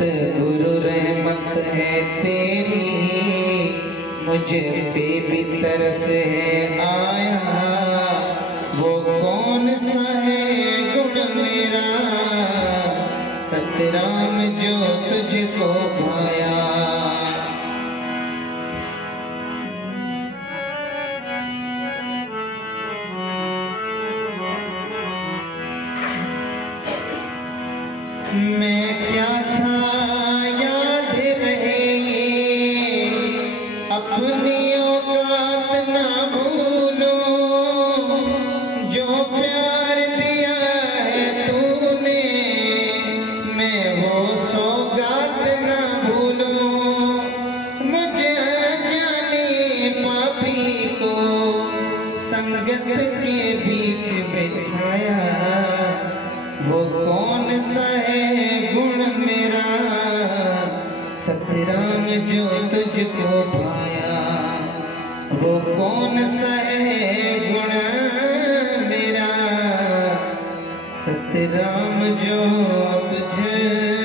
सतगुरु रहमत है तेरी, मुझे पे भी तरस है आया। वो कौन सा है गुण मेरा सतराम जो तुझको भाया। मैं क्या था याद रहे ये, अपनी औकात ना भूलो। जो प्यार दिया है तूने, मैं वो सौगात ना भूलूं। मुझे अज्ञानी पापी को संगत के बीच बैठाया। वो कौन सा है गुण मेरा सतराम जो तुझको भाया। वो कौन सा है गुण मेरा सतराम जो तुझको